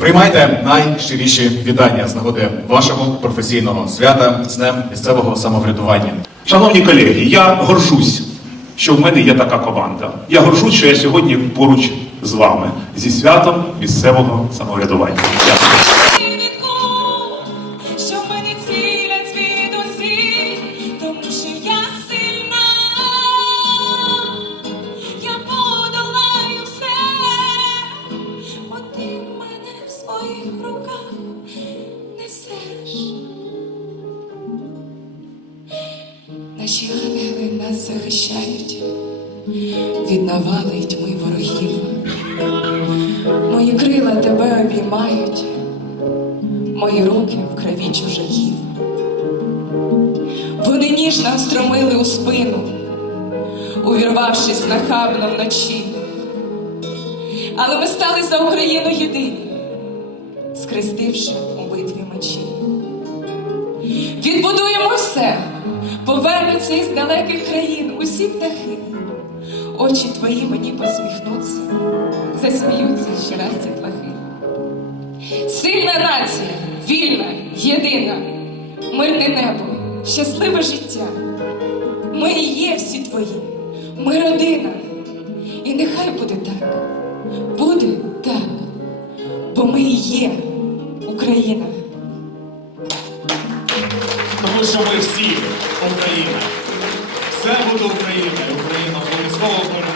Приймайте найщиріші вітання з нагоди вашого професійного свята з Днем місцевого самоврядування. Шановні колеги, я горжусь, що в мене є така команда. Я горжусь, що я сьогодні поруч з вами зі святом місцевого самоврядування. Дякую. Наші ангели нас захищають від навали й тьми ворогів. Мої крила тебе обіймають мої руки в крові чужаків. Вони ніжно встромили у спину, увірвавшись нахабно вночі. Але ми стали за Україну єдині, повернуться із далеких країн усі птахи. Очі твої мені посміхнуться, засміються ще раз ці тлахи. Сильна нація, вільна, єдина, мирне небо, щасливе життя. Ми і є всі твої, ми родина. І нехай буде так, буде так, бо ми і є Україна тому що ми всі Україна. Все буде Україна, Україна обов'язково переможе.